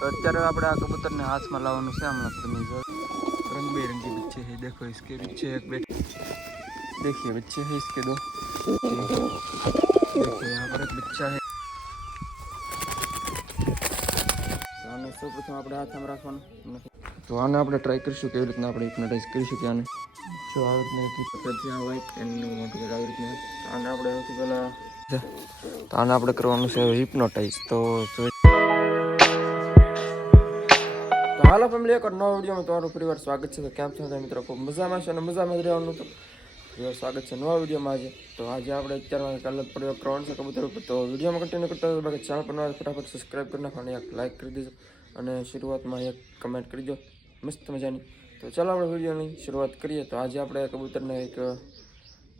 તો અત્યારે આપણે આ કબૂતરને હાથમાં લાવવાનું છે હમણાં તમે જો रंग-बिरंगी बच्चे हैं देखो इसके पीछे एक बैठ देखिए बच्चे हैं इसके दो देखिए यहाँ पर एक बच्चा है તો આને સૌપ્રથમ આપણે હાથમાં રાખવાનું તો આને આપણે ટ્રાય કરીશું કેવી રીતના આપણે હિપ્નોટાઇઝ કરી શકીએ આને જો આવી રીતના એક જ્યાં વ્હાઈટ એનું મોટું કરે આવી રીતના આને આપણે સૌથી પહેલાં તો આને આપણે કરવાનું છે હિપ્નોટાઇઝ તો હાલો ફેમિલી એક નવો વિડીયોમાં તમારું પરિવાર સ્વાગત છે. તો કેમ છો મિત્રો? ખૂબ મજામાં છે અને મજામાં જ રહેવાનું તો પરિવાર સ્વાગત છે નવા વિડીયોમાં આજે. તો આજે આપણે અત્યારમાં કાલે પ્રયોગ કરવાનો છે કબૂતર ઉપર. તો વિડીયોમાં કન્ટિન્યુ કરતા હોય બાકી ચેનલ પર નવા ફટાફટ સબસ્ક્રાઈબ કરી નાખો એક લાઇક કરી દેજો અને શરૂઆતમાં એક કમેન્ટ કરી દો મસ્ત મજાની. તો ચાલો આપણે વિડીયોની શરૂઆત કરીએ. તો આજે આપણે કબૂતરને એક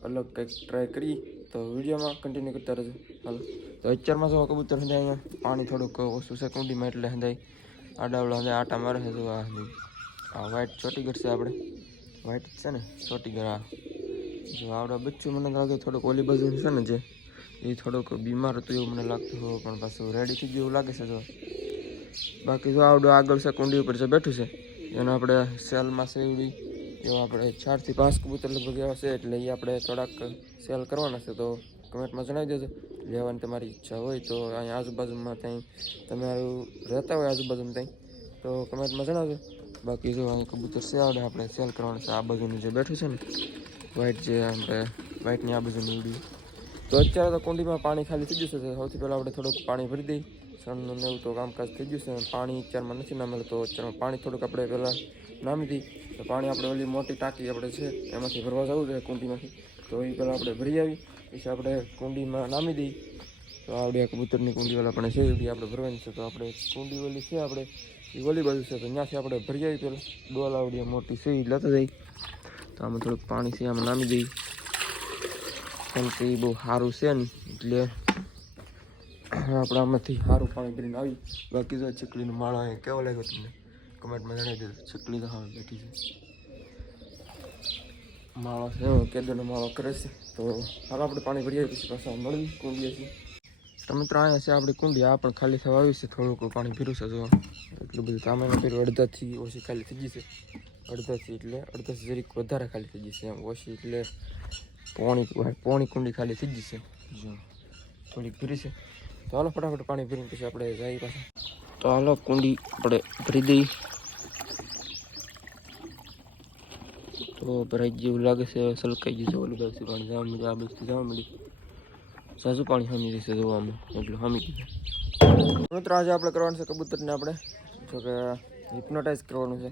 અલગ કંઈક ટ્રાય કરીએ. તો વિડીયોમાં કન્ટિન્યુ કરતા રહેજો. હાલો. તો અત્યારમાં જો કબૂતર હંધાય અહીંયા, પાણી થોડુંક ઓછું છે, કુંડીમાં એટલે હંધાય. આડાવડા હંધાય આટા મારે છે આ. આ વ્હાઈટ ચોટી છે આપણે. વ્હાઈટ છે ને ચોટી આ. જો આવડા બચ્ચું મને લાગે થોડુંક ઓલી બાજુ છે ને જે, એ થોડુંક બીમાર હતું એવું મને લાગતું હોય, પણ પાછું રેડી થઈ ગયું એવું લાગે છે જો. બાકી જો આવડું આગળ છે, કુંડી ઉપર જે બેઠું છે, એને આપણે સેલમાં સેવડી એવા આપણે ચારથી પાંચ કબૂતર લગભગ એવા છે, એટલે એ આપણે થોડાક સેલ કરવાના છે, તો કમેન્ટમાં જણાવી દેજો. લેવાની તમારી ઈચ્છા હોય તો અહીં આજુબાજુમાં ત્યાં તમારું રહેતા હોય આજુબાજુમાં ત્યાં. તો કમેન્ટમાં જણાવજો બાકી જો અહીં કબૂતર છે આપણે સેલ કરવાનું છે. આ બાજુનું જે બેઠું છે ને વ્હાઈટ જે આપણે વ્હાઈટની આ બાજુની ઉડી તો અત્યારે તો કુંડીમાં પાણી ખાલી થઈ જશે સૌથી પહેલાં આપણે થોડુંક પાણી ભરી દઈએ. સણનું ને એવું તો કામકાજ થઈ ગયું છે. પાણી અત્યારમાં નથી ના મળે તો અત્યારમાં પાણી થોડુંક આપણે પહેલાં નામી દઈએ તો પાણી આપણે ઓલી મોટી ટાંકી આપણે છે, એમાંથી ભરવા જવું જોઈએ કુંડીમાંથી. તો એ પહેલાં આપણે ભરી આવી, પછી આપણે કુંડીમાં નામી દઈએ તો આવડે કબૂતરની કુંડી વાળા આપણે છે, એ આપણે ભરવાની છે. તો આપણે કુંડી ઓલી છે આપણે એ ઓલી બાજુ છે, તો ત્યાંથી આપણે ભરી આવી પહેલાં ડોલ આવડી મોટી છે એ લેતા જઈ. તો આમાં થોડુંક પાણી છે, આમાં નામી દઈએ કેમ કે એ બહુ સારું છે ને, એટલે આપણે આમાંથી સારું પાણી ભરીને આવી. બાકી જો ચીકલીનો માળો અહીંયા કેવો લાગ્યો તમને? કમેન્ટમાં જણાવી દીધું ચકલી તો હા બેઠી છે. માળો છે એવો માળો કરે છે. તો હાલ આપણે પાણી ભરીએ, પછી પાછા મળી કુંડીએ છીએ. તો મિત્રો, અહીંયા છે આપણી કુંડી. આ પણ ખાલી થવા આવી છે. થોડુંક પાણી ભીરું છે જો એટલું બધું સામાન્ય ભર્યું. અડધાથી ઓછી ખાલી થઈ ગઈ છે. અડધાથી એટલે અડધાથી જરીક વધારે ખાલી થઈ ગઈ છે. એમ ઓછી એટલે પોણી પોણી કુંડી ખાલી થઈ ગઈ છે. જો, થોડીક ભીરી છે. તો હાલો ફટાફટ પાણી ભરીને પછી આપણે જઈએ પાછા. તો હાલો કુંડી આપણે ભરી દઈ. તો ભરાઈ જેવું લાગે છે, સલકાઈ જશે ઓલું છે પાણી જવા મળ્યું આ બાજુથી જવા મળ્યું સાસુ પાણી હામી જશે જોવામાં, એટલું હામી ગયું મિત્રો, આજે આપણે કરવાનું છે કબૂતરને આપણે, જો કે હિપ્નોટાઇઝ કરવાનું છે.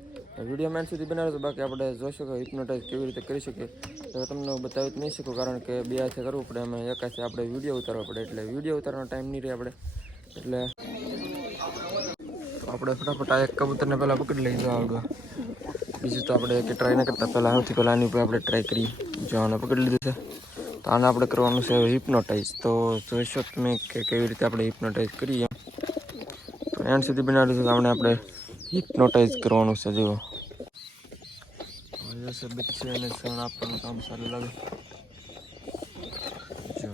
વીડિયો મેન સુધી બનાવજો બાકી આપણે જોઈશું કે હિપ્નોટાઇઝ કેવી રીતે કરી શકીએ. તો તમને બતાવી નહીં શકું, કારણ કે બે હાથે કરવું પડે અમે એક હાથે આપણે વીડિયો ઉતારવા પડે, એટલે વીડિયો ઉતારવાનો ટાઈમ નહીં રહે આપણે. એટલે આપણે ફટાફટ આ એક કબૂતરને પહેલાં પકડી લઈએ આવડવા બીજું તો આપણે કે ટ્રાય ન કરતા, પહેલાં સૌથી પહેલાં આની ઉપર આપણે ટ્રાય કરી જો આને પકડી લીધું છે. તો આને આપણે કરવાનું છે હિપ્નોટાઇઝ તો જોઈશો તમે કે કેવી રીતે આપણે હિપ્નોટાઇઝ કરીએ. તો એન્ડ સુધી બનાવી છે આપણે આપણે હિપ્નોટાઇઝ કરવાનું છે, જુઓ. બચ્ચે અને સણ આપવાનું કામ સારું લાગે જો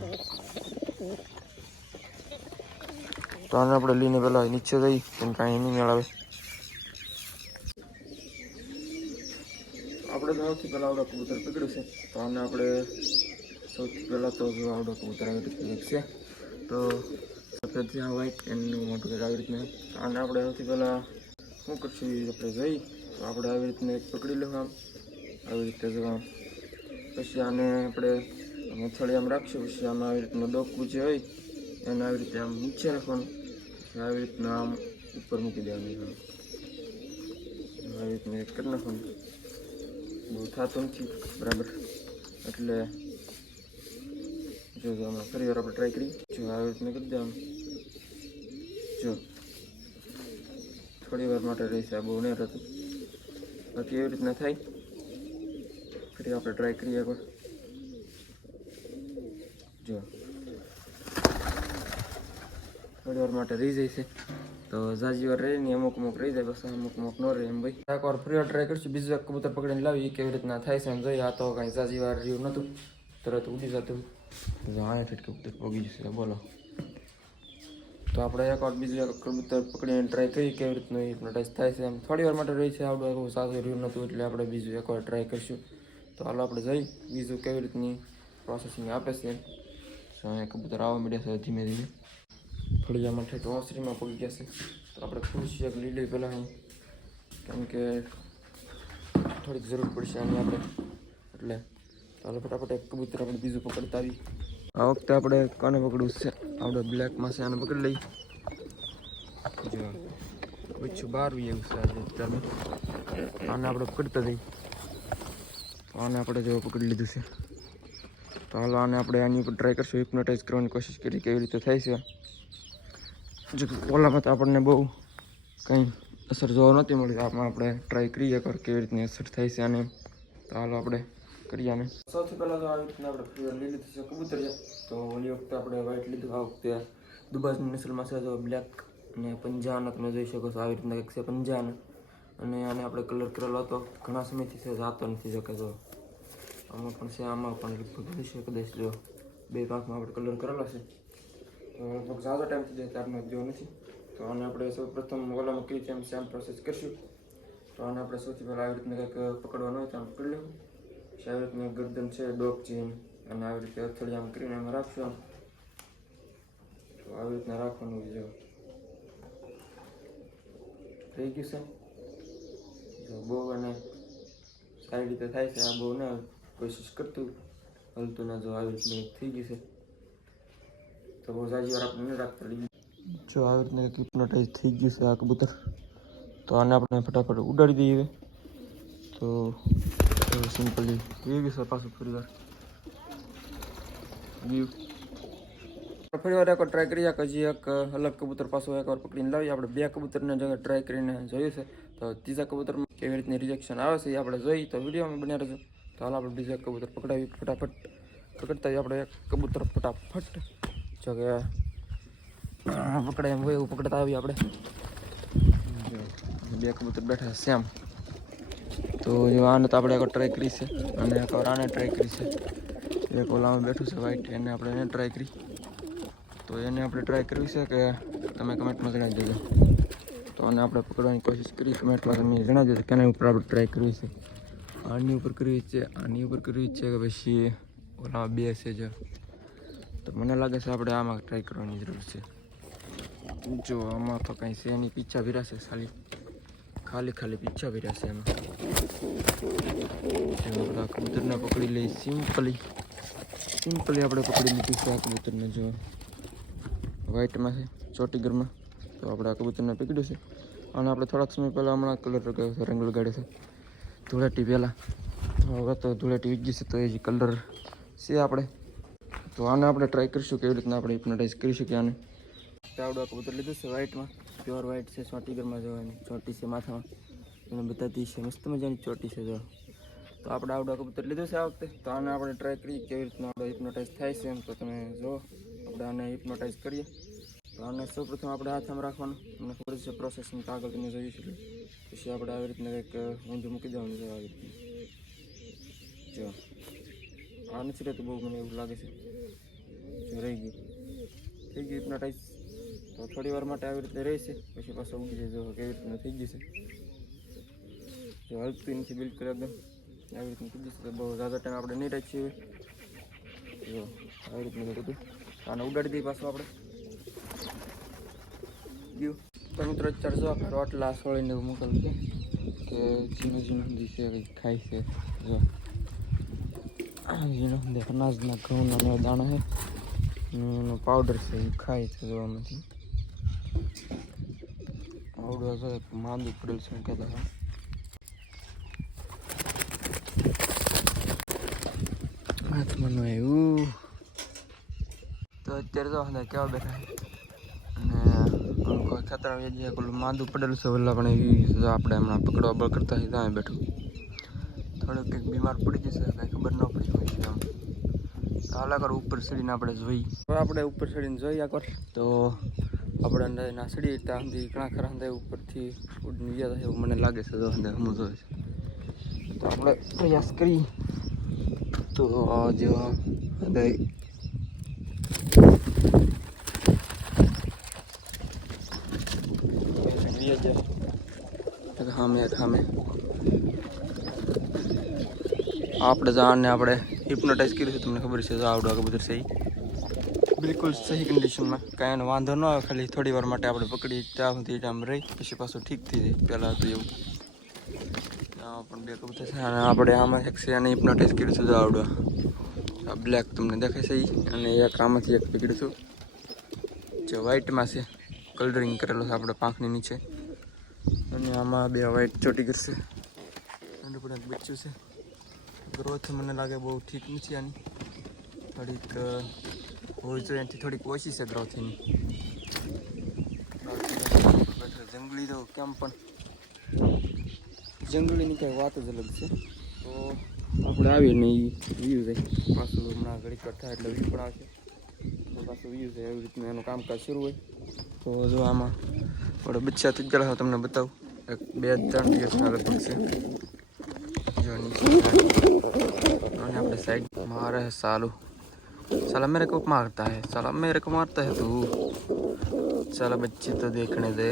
તો આને આપણે લઈને પહેલાં નીચે જઈ, કેમ કાંઈ નહીં મેળવે. આપણે સૌથી પહેલાં આવડો કબૂતર પકડ્યું છે. તો આને આપણે સૌથી પહેલાં તો જો આવડો કબૂતર આવી રીતે છે તો સફેદ જ્યાં વ્હાઈટ એનું મોટું કંઈક આવી રીતના. આને આપણે સૌથી પહેલાં શું કરશું આપણે જઈ, તો આપણે આવી રીતના પકડી લેવું આમ. આવી રીતે જો પછી આને આપણે મથળી આમ રાખશું. પછી આમાં આવી રીતના ડોકું જે હોય, એને આવી રીતે આમ નીચે રાખવાનું. આવી રીતના આમ ઉપર મૂકી દેવાનું આવી રીતના એક કરી નાખવાનું. બહુ થતું નથી. બરાબર. એટલે જો અમે ફરી વાર આપણે ટ્રાય કરી જો આવી રીતના કરી દેવાનું. જો. થોડી વાર માટે રહેશે આ બહુ નહીં રહેતું. બાકી એવી રીતના થાય. ફરી આપણે ટ્રાય કરીએ એકવાર જો. થોડી વાર માટે રહી જાય છે. તો જાજી વાર રહી અમુક અમુક રહી જાય બસ અમુક અમુક ન રહે એમ ભાઈ. એક વાર ફરી વાર ટ્રાય કરશું, બીજું એક કબૂતર પકડીને લાવી કેવી રીતના થાય છે એમ જોઈએ. આ તો કાંઈ જાજી વાર રહ્યું નહોતું. તરત ઉડી જતું. જો અહીંયા ઠીક કબૂતર પગી જશે બોલો. તો આપણે એક વાર બીજું એક કબૂતર પકડીને ટ્રાય કરી કેવી રીતનું હિપ્નોટાઇઝ થાય છે એમ. થોડી વાર માટે રહી છે આપણે એવું સાથે રહ્યું નહોતું, એટલે આપણે બીજું એકવાર ટ્રાય કરીશું. તો હાલો આપણે જઈ, બીજું કેવી રીતની પ્રોસેસિંગ આપે છે. કબૂતર આવવા મળ્યા છે, ધીમે ધીમે. ફળિયા માટે તો ઓસરીમાં પડી ગયા છે. તો આપણે ખુરશી એક લઈ પહેલાં કેમ કે થોડીક જરૂર પડશે આની આપણે. એટલે ચાલો ફટાફટ એક કબૂતર આપણે બીજું પકડતા આવી આ વખતે આપણે કોને પકડવું છે? આપણે બ્લેકમાં છે, આને પકડી લઈ જો ઓછું બહાર બી એવું છે આજે અત્યારમાં આને આપણે પકડતા જઈ આને આપણે જો પકડી લીધું છે. તો હાલો આને આપણે આની ઉપર ટ્રાય કરશું હિપ્નોટાઇઝ કરવાની કોશિશ કરી, કેવી રીતે થાય છે. ઓલામાં તો આપણને બહુ કંઈ અસર જોવા નથી મળી. આમાં આપણે ટ્રાય કરીએ એકવાર કેવી રીતની અસર થાય છે આને તો હાલો આપણે કરીએ આને સૌથી પહેલાં તો આવી રીતના આપણે ફ્રીવર લઈ લીધું છે કબૂતર તો ઓલી વખતે આપણે વ્હાઇટ લીધું, આ વખતે દુબાજની નસલમાં છે તો બ્લેક અને પંજાન તમે જોઈ શકો છો, આવી રીતના કંઈક છે પંજાન. અને આને આપણે કલર કરેલો હતો. ઘણા સમયથી છે, જાતો નથી શકે તો આમાં પણ છે, આમાં પણ લગભગ હશે કદાચ જો બે પાંખમાં આપણે કલર કરેલો છે. લગભગ ઝાઝો ટાઈમ થઈ જાય ત્યારનો ગયો નથી. તો આને આપણે સૌ પ્રથમ ઓલામાં કઈ તેમ સેમ પ્રોસેસ કરશું. તો આને આપણે સૌથી પહેલાં આવી રીતના કંઈક પકડવાનું હોય તો આમ પકડી લેવું. પછી આવી રીતના ગરદન છે, ડોક છે અને આવી રીતે અથડી આમ કરીને એમાં રાખશું આમ. તો આવી રીતના રાખવાનું જો. થઈ ગયું છે? બહુ અને સારી રીતે થાય છે, આ બહુ ના કોશિશ કરતું. હલતું ના, જો આવી રીતનું થઈ ગયું છે. તો બહુ સારી વાર આપણે રાખતા જો આવી રીતના હિપ્નોટાઇઝ થઈ ગયું છે આ કબૂતર, તો આને આપણે ફટાફટ ઉડાડી દઈએ. તો સિમ્પલી એ ગયું છે પાછું ફરી વાર ફરી વાર એકવાર ટ્રાય કરીએ હજી એક અલગ કબૂતર પાછું એકવાર પકડીને લાવીએ. આપણે બે કબૂતરને જગ્યાએ ટ્રાય કરીને જોયું છે. તો ત્રીજા કબૂતરમાં કેવી રીતની રિજેક્શન આવે છે એ આપણે જોઈ, તો વિડીયોમાં બન્યા રહેજો. તો હાલ આપણે બીજા કબૂતર પકડાવી ફટાફટ. પકડતા આપણે એક કબૂતર ફટાફટ. જો કે આ એમ હોય એવું પકડતા આવીએ આપણે. બે કબૂતર બેઠા છે સેમ તો આને તો આપણે ટ્રાય કરી છે. અને એક આને ટ્રાય કરી છે. એક ઓલામાં બેઠું છે વ્હાઈટ એને આપણે એને ટ્રાય કરી. તો એને આપણે ટ્રાય કરવી છે કે તમે કમેન્ટમાં જણાવી દેજો. તો આને આપણે પકડવાની કોશિશ કરી કમેન્ટમાં તમે જણાવી દેજો કેના ઉપર આપણે ટ્રાય કરવી છે. આની ઉપર કરવી છે, આની ઉપર કરવી છે કે પછી ઓલા બે છે જો. તો મને લાગે છે આપણે આમાં ટ્રાય કરવાની જરૂર છે. જો આમાં તો કંઈ છે એની પીછા ભીરાશે ખાલી. ખાલી ખાલી પીછા ભીરાશે એમાં. આપણે કબૂતરને પકડી લઈ સિમ્પલી સિમ્પલી આપણે પકડી લીધી છે આ કબૂતરને, જો. વ્હાઇટમાં છે, ચોટી ગરમાં તો આપણે આ કબૂતરને પકડ્યું છે. અને આપણે થોડાક સમય પહેલાં હમણાં કલર લગાવ્યો છે, રંગ લગાડ્યો છે. ધૂળેટી પહેલાં. હવે તો ધૂળેટી વીગી છે, તો એ જ કલર છે આપણે. તો આને આપણે ટ્રાય કરીશું કેવી રીતના આપણે હિપ્નોટાઇઝ કરી શકીએ આને. ચાવડો કબૂતર લીધું છે વ્હાઇટમાં પ્યોર વ્હાઇટ છે ચોટીગરમાં જવાની ચોટી છે માથામાં. અને બતાતી છે, મસ્ત મજાની ચોટી છે જો. તો આપણે આવડો કબૂતર લીધું છે આ વખતે. તો આને આપણે ટ્રાય કરીએ કેવી રીતના આપણે હિપ્નોટાઇઝ થાય છે એમ. તો તમે જો, આપણે આને હિપ્નોટાઇઝ કરીએ. તો આને સૌપ્રથમ આપણે હાથમાં રાખવાનું. અને ખબર છે પ્રોસેસિંગ આગળ તમે છે પછી આપણે આવી રીતના કંઈક ઊંધું મૂકી દેવાનું છે આવી રીતના. જો. આ નથી રહેતું બહુ મને એવું લાગે છે. રહી ગયું. થઈ ગયું હિપ્નોટાઇઝ તો થોડી વાર માટે આવી રીતે રહેશે, પછી પાછો ઉગી જાય જો કેવી રીતના થઈ ગયું જો હલતું નથી બિલકુલ એકદમ આવી રીતનું થઈ જશે તો બહુ ઝાઝા ટાઈમ આપણે નહીં રાખીએ જો આવી રીતનું બધું આને ઉડાડી દઈએ પાછું આપણે. ગયું. તો મિત્રો ચડજો આપણે રોટલા સોળીને મોકલશે કે ઝીણું ઝીણું જે છે ખાય છે. જો. દે અનાજના ઘઉંના ને દાણા છે. એનો પાવડર છે, એ ખાય છે જોવામાંથી આવડો જો એક માંદું પડેલ છે કહેતા હતા. હાથમાં આવ્યું. તો અત્યારે તો અંદર કેવા બેઠા છે? અને ખતરા જે પેલું માંદું પડેલું છે વલ્લા પણ એ આપણે હમણાં પકડવા બળ કરતા ત્યાં બેઠું. થોડોક કંઈક બીમાર પડી જશે, કંઈ ખબર ન પડી હોય છે આમ. હાલાકર ઉપર ચડીને આપણે જોઈ. આપણે ઉપર ચડીને જોઈ કર તો આપણે અંદર ના ચડીએ ત્યાં સુધી ઘણા ખરા અંદર ઉપરથી ઉડીને ગયા થાય એવું મને લાગે છે તો અંદર હું જોયું છે. તો આપણે પ્રયાસ કરી. તો જો અંદર સામે સામે આપણે જાણને આપણે હિપ્નોટાઇઝ કર્યું છે, તમને ખબર છે, તો આવડું આગળ બધું સહી બિલકુલ સહી કન્ડિશનમાં કાંઈ એનો વાંધો ન આવે, ખાલી થોડી વાર માટે આપણે પકડી, ત્યાં સુધી આમ રહી, પછી પાછું ઠીક થઈ જાય. પહેલાં હતું એવું. પણ બે કબૂતર છે, અને આપણે આમાં એક છે અને હિપ્નોટાઇઝ કર્યું છે, તો આવડું. આ બ્લેક તમને દેખાય છે. અને એક આમાંથી એક પકડ્યું છું. જે વ્હાઇટમાં છે કલરિંગ કરેલો છે આપણે પાંખની નીચે. અને આમાં બે વ્હાઇટ ચોટી કરશે અને પણ બચ્ચું છે. ગ્રોથ મને લાગે બહુ ઠીક નથી આની. થોડીક હોવી જોઈએ એનાથી થોડીક ઓછી છે ગ્રોથ એની જંગલી તો કેમ પણ. જંગલીની કંઈ વાત જ અલગ છે. તો આપણે આવીએ ને એ વ્યૂ છે પાછું હમણાં ઘડી કઠા એટલે વ્યૂ પણ આવશે. તો પાછું વ્યૂ છે એવી રીતનું એનું કામકાજ શરૂ હોય. તો જો આમાં આપણે બચ્ચા થઈ ગયેલા છે તમને બતાવું. એક, બે, ત્રણ દિવસના લગભગ છે. જો નીચે यहाँ पर साइड मारा है सालू। साला मेरे को मारता है। साला मेरे को मारता है तू। साला बच्चे तो देखने दे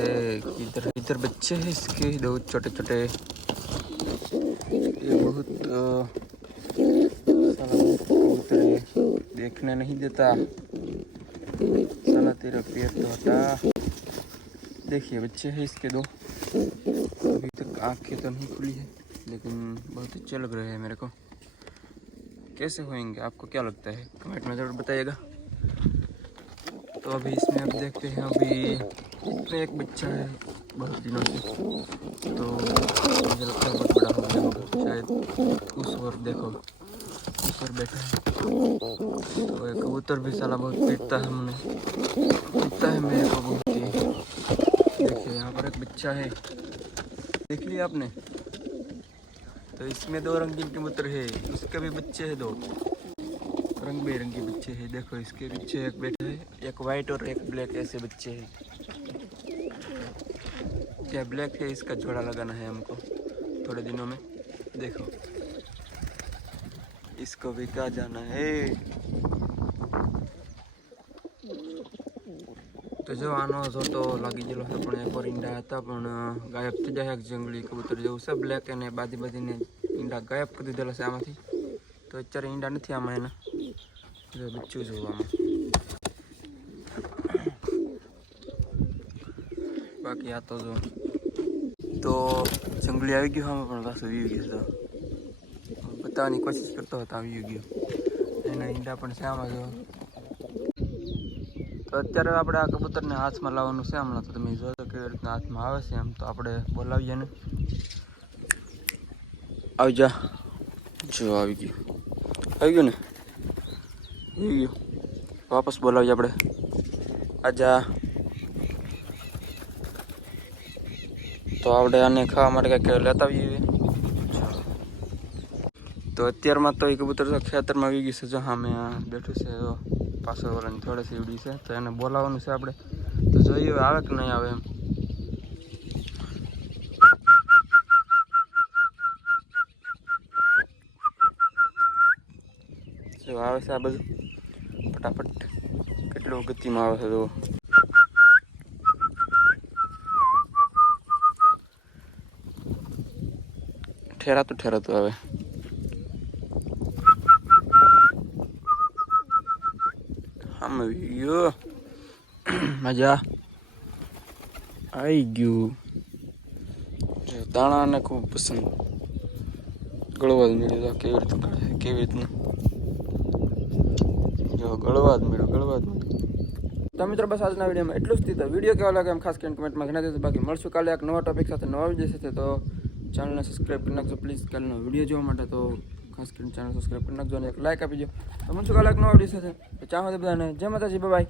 इधर इधर बच्चे हैं इसके? दो छोटे छोटे ये बहुत साला देखने नहीं देता। साला तेरा पैर तो हटा। देखिए बच्चे हैं इसके दो। अभी तक आँखें तो नहीं खुली है, लेकिन बहुत अच्छे लग रहे है मेरे को। कैसे होंगे आपको क्या लगता है? कमेंट में ज़रूर बताइएगा। तो अभी इसमें अब देखते हैं, अभी एक बच्चा है बहुत दिनों से। तो मुझे लगता है बहुत बड़ा हो गया शायद उस ओर देखो, उस ओर बैठा है। तो ये कबूतर भी साला बहुत पीटता है हमने पीटता है मेरे को बहुत ही। देखिए, यहाँ पर एक बच्चा है। देख लिया आपने? तो इसमें दो रंगीन कबूतर है, उसके भी बच्चे हैं दो। रंग बेरंगी बच्चे हैं, देखो इसके पीछे एक बैठे है, एक वाइट और एक ब्लैक ऐसे बच्चे हैं। क्या ब्लैक है इसका जोड़ा लगाना है हमको, थोड़े दिनों में, देखो। इसको भी कहा जाना है। તો જો આનો જોતો લાગી ગયેલો હતો, પણ એક વાર ઈંડા હતા, પણ ગાયબ થઈ જાય જંગલી કબૂતર જેવું છે બ્લેક એને બાજી બાજીને ઈંડા ગાયબ કરી દીધેલા છે આમાંથી. તો અત્યારે ઈંડા નથી આમાં એના. જો બચ્ચું જોવું આમાં. બાકી આ તો જો. તો જંગલી આવી ગયું આમાં, પણ પાછું વી ગયું તો. બતાવવાની કોશિશ કરતો હતો, આવી ગયું. એના ઈંડા પણ છે આમાં જો. તો અત્યારે આપણે આ કબૂતરને હાથમાં લાવવાનું છે. હમણાં તો તમે જોજો કેવી રીતના હાથમાં આવે છે એમ. તો આપણે બોલાવીએ ને આવી જા. જો આવી ગયું. આવી ગયું ને? આવી ગયું. વાપસ બોલાવીએ આપણે. આજા તો આપણે આને ખાવા માટે કંઈક લેતા આવીએ તો અત્યારમાં તો એ કબૂતર તો ખેતરમાં આવી ગયું છે. જો હા, મેં બેઠું છે તો પાછળ વાળાની થોડે સીવડી છે, તો એને બોલાવવાનું છે આપણે. તો જોઈએ આવે કે નહીં આવે એમ. જો આવે છે આ બધું? ફટાફટ કેટલું ગતિમાં આવે છે તો ઠેરાતું ઠેરાતું આવે. આમ આવી ગયો મજા. આવી ગયું. દાણાને ખૂબ પસંદ. ગળવા જ મળ્યો. કેવી રીતે ગળે કેવી રીતનું. જો ગળવા જ મળ્યો, ગળવા જ મળ્યો. તો મિત્રો બસ આજના વિડીયોમાં એટલું જ. થયું વીડિયો કેવા લાગે એમ ખાસ કરીને કમેન્ટમાં ઘણા દેજો બાકી મળશું કાલે એક નવા ટોપિક સાથે, નવા વીડિયો સાથે. તો ચેનલને સબસ્ક્રાઈબ કરી નાખજો. પ્લીઝ કાલનો વીડિયો જોવા માટે તો ખાસ કરીને ચેનલ સબસ્ક્રાઈબ કરી નાખજો અને એક લાઇક આપી દો તો મળશું કાલે એક નવા વીડિયો સાથે. ચાહો બધાને. જય માતાજી બાય